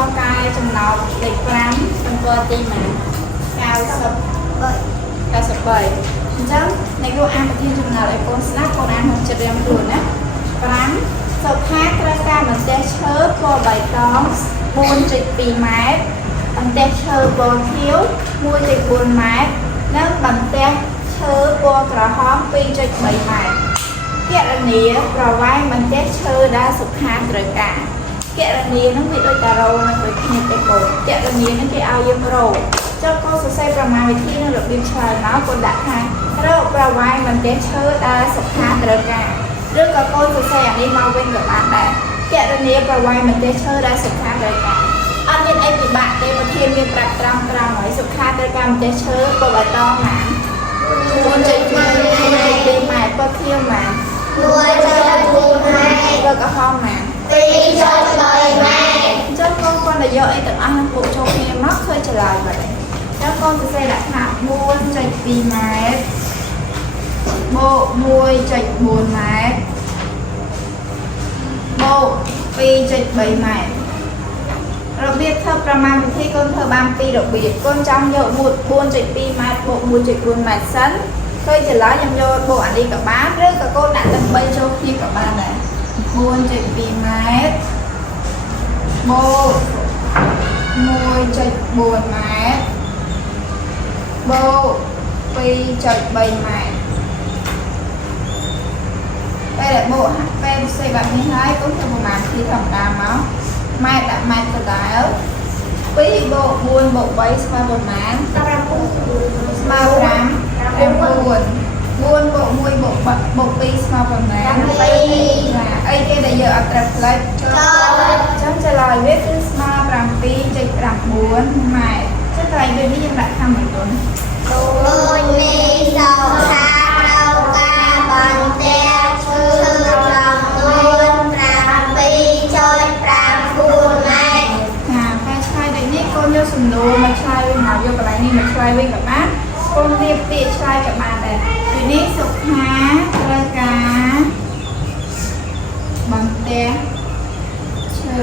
មកកាយចំណោទលេខ5សំគាល់ទីម៉ា93អញ្ចឹងអ្នកគ្រូអានប្រធានចំណោទឲ្យកូនស្ដាប់កូនអានមកចិត្តរៀងខ្លួនណា5សុខាត្រូវការបន្ទះឈើពណ៌បៃតង 4.2 ម៉ែត្របន្ទះឈើពណ៌ខៀវ 1.4 ម៉ែត្រនិងបន្ទះឈើពណ៌ក្រហម 2.3 ម៉ែត្រគណនាប្រវែងបន្ទះឈើដែលសុខាត្រូវការគណនានឹងវាដូចតារ៉ូនឹងដូចគ្នាទេកូនគណនានឹងគេឲ្យយើងរកចុះកូនសរសេរប្រមាណវិធីនឹងរបៀបឆ្លើយមកកូនដាក់ថារកប្រវែងបន្ទះឈើដែលសុខាត្រូវការឬក៏កូនសរសេរអានេះមកវិញក៏បានដែរគណនាប្រវែងបន្ទះឈើដែលសុខាត្រូវការអត់មានអីពិបាកទេប្រធានមានប្រាប់ត្រង់ហើយសុខាត្រូវការបន្ទះឈើពណ៌បៃតងណា4.2 ម៉ែត្រពណ៌ខៀវណា1.4 ម៉ែត្រពណ៌ក្រហមណា2.3 ម៉ែត្រចុះកូនគាត់យកអីទាំងអស់នឹងពុកចូលគ្នាមកឃើញចម្លើយបាត់ហើយចុះកូនសរសេរដាក់ថា 4.2 ម៉ែត្របូក 1.4 ម៉ែត្របូក 2.3 ម៉ែត្ររបៀបធ្វើប្រមាណវិធីកូនធ្វើបានពីររបៀបកូនចង់យក 4.2 ម៉ែត្របូក 1.4 ម៉ែត្រសិនឃើញចម្លើយខ្ញុំយកបូកអានេះក៏បានឬក៏កូនដាក់ទាំង3ចូលគ្នាក៏បានដែរ 4.2 ម៉ែត្របូក 1.4 ម៉ែត្របូក 2.3 ម៉ែត្រពេលដែលបូកពេលផ្សេងបែបនេះហើយកូនធ្វើប្រមាណវិធីធម្មតាមកម៉ែត្រដាក់ម៉ែត្រដដែល2បូក4បូក3ស្មើប្រមាណ5ស្មើ5 4បូក1បូក2ស្មើប្រមាណ2អីគេដែលយកអត់ត្រូវផ្លេចចាំឆ្លើយវាគឺស្មើ 7.9 ម៉ែត្រចឹងតែវានេះយើងដាក់ខាងមុនមួយនេះសោខាត្រូវការបន្ទះឈើចំនួន 7.5 ម៉ែត្រតែឆ្លើយដូចនេះកូនយកសំណួរមកឆ្លើយវិញមកយកកន្លែងនេះមកឆ្លើយវិញក៏បានកូនរៀបពាក្យឆ្លើយក៏បានដែរពីនេះសុខាត្រូវការបន្ទះឈើ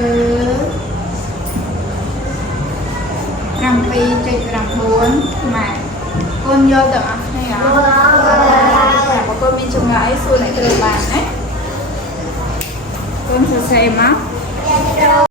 7.9 ម៉ែត្រកូនយកទាំងអស់គ្នាអត់បើកូនមានចម្លើយសួរអ្នកគ្រូបានណាកូនសរសេរមក